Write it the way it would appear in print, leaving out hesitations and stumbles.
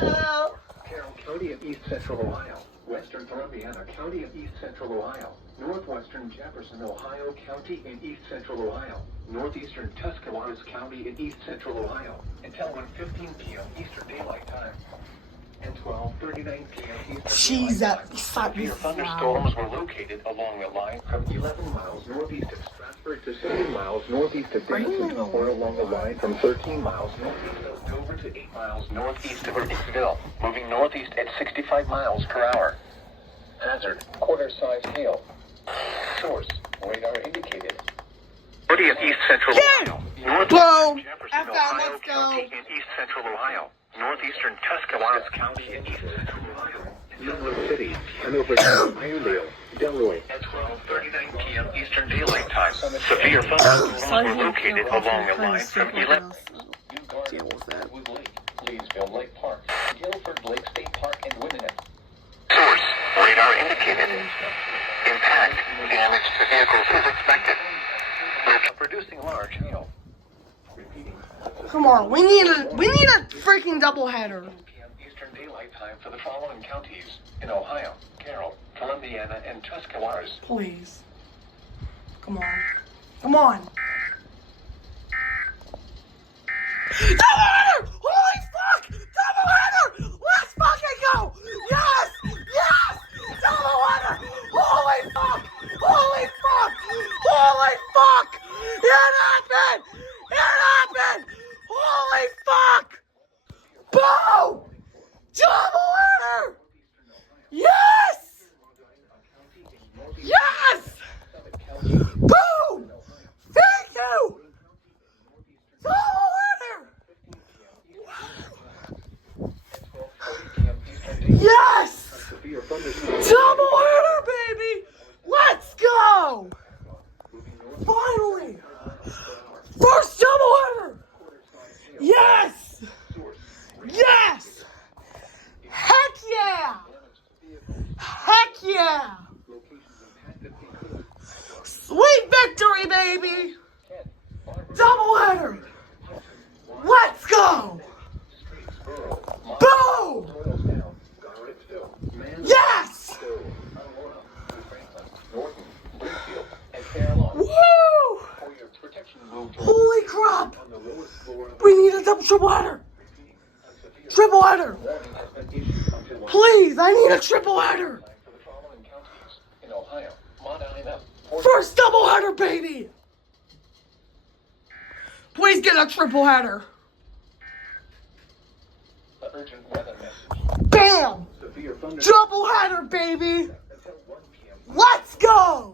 Carroll County of East Central Ohio, Western Columbiana County of East Central Ohio, Northwestern Jefferson, Ohio County in East Central Ohio, Northeastern Tuscarawas County in East Central Ohio, until 1:15 p.m. Eastern Daylight Time, and 12:39 p.m. Eastern Daylight Time. Severe thunderstorms were located along the line from 11 miles northeast of Stratford to 7 miles northeast of Denison, or along the line from 13 miles northeast of Dover to 8 miles northeast of Evansville, moving northeast at 65 miles per hour. Hazard, quarter-size hail. Source, radar indicated. 40th East Central Ohio, Northwestern Jefferson, Ohio County in East Central Ohio, Northeastern Tuscarawas County in East Central Ohio, Midland City, Hanover, Irondale, Delroy. At 12:39 p.m. Eastern Daylight Time, severe thunderstorms were located along the line from 11. Deal with that. Wood Lake, Leesville Lake Park, Guilford Lake State Park, and Winnet. Source, radar indicated. Impact, damage to vehicles is expected. Producing large hail. Repeating. Come on, we need a freaking doubleheader. p.m. Eastern Daylight Time for the following counties in Ohio: Carroll, Columbiana, and Tuscarawas. Please. Come on. Come on. Doubleheader! Holy fuck! Doubleheader! Let's fucking go! Yes! Yes! Doubleheader! Holy fuck! Holy fuck! Holy fuck! It happened! It happened! Holy fuck! Boom! Doubleheader! Yes! Yes! Boom! Thank you! Doubleheader! Yes! Doubleheader, baby! Let's go! Finally! First doubleheader! Yes! Yes! Heck yeah! Heck yeah! Sweet victory, baby! Doubleheader! Let's go! Boom! Yes! Woo! Holy crap! We need a triple header! Triple header! Please, I need a triple header! First double header, baby! Please get a triple header! Bam! Double header, baby! Let's go!